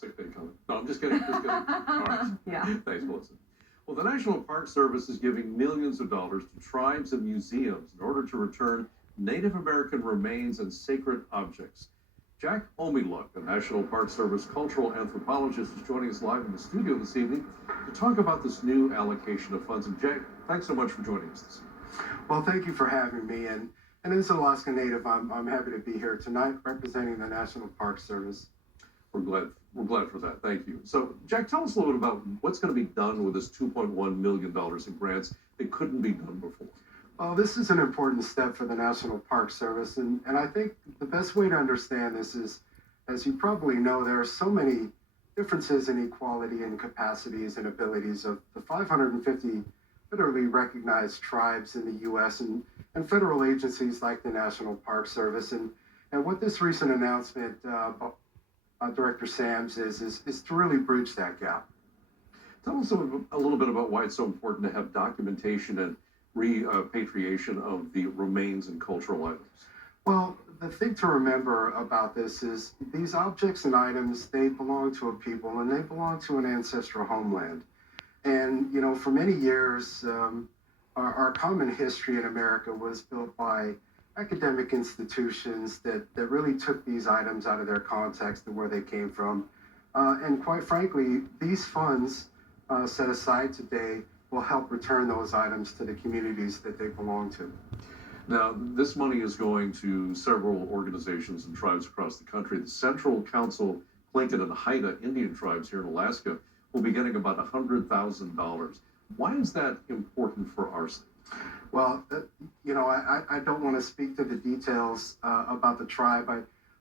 sick day coming. No, I'm just kidding. Just kidding. All right. Yeah. Thanks, Melissa. Well, the National Park Service is giving millions of dollars to tribes and museums in order to return Native American remains and sacred objects. Jack Omiluk, a National Park Service cultural anthropologist, is joining us live in the studio this evening to talk about this new allocation of funds. And Jack, thanks so much for joining us this evening. Well, thank you for having me. And as an Alaska Native, I'm happy to be here tonight representing the National Park Service. We're glad for that. Thank you. So, Jack, tell us a little bit about what's going to be done with this $2.1 million in grants that couldn't be done before. Well, this is an important step for the National Park Service, and I think the best way to understand this is, as you probably know, there are so many differences in equality and capacities and abilities of the 550 federally recognized tribes in the U.S. and federal agencies like the National Park Service. And what this recent announcement, Director Sams, is to really bridge that gap. Tell us a little bit about why it's so important to have documentation and repatriation of the remains and cultural items. Well, the thing to remember about this is these objects and items, they belong to a people and they belong to an ancestral homeland. And, you know, for many years, our common history in America was built by academic institutions that really took these items out of their context and where they came from. And quite frankly, these funds set aside today will help return those items to the communities that they belong to. Now, this money is going to several organizations and tribes across the country. The Central Council Tlingit and Haida Indian tribes here in Alaska will be getting about $100,000. Why is that important for our state? Well, you know, I don't want to speak to the details about the tribe.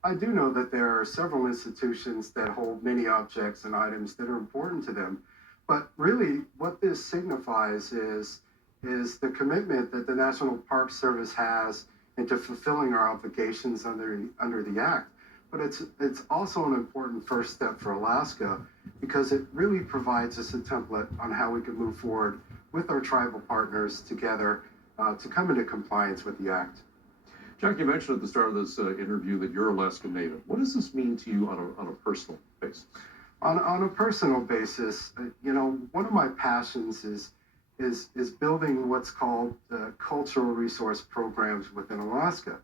I do know that there are several institutions that hold many objects and items that are important to them. But really, what this signifies is the commitment that the National Park Service has into fulfilling our obligations under the Act. But it's also an important first step for Alaska because it really provides us a template on how we can move forward with our tribal partners together to come into compliance with the Act. Jack, you mentioned at the start of this interview that you're Alaska Native. What does this mean to you on a personal basis? On a personal basis, you know, one of my passions is building what's called cultural resource programs within Alaska.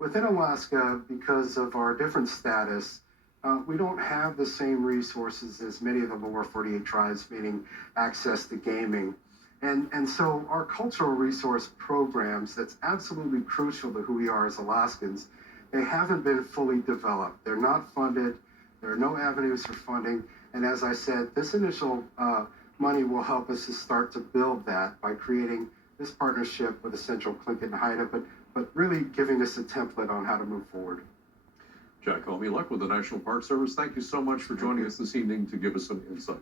Within Alaska, because of our different status, we don't have the same resources as many of the lower 48 tribes, meaning access to gaming. And so our cultural resource programs, that's absolutely crucial to who we are as Alaskans, they haven't been fully developed. They're not funded. There are no avenues for funding. And as I said, this initial money will help us to start to build that by creating this partnership with the Central Tlingit and Haida, but really giving us a template on how to move forward. Jack Omiluk with the National Park Service, thank you so much for joining us this evening to give us some insight.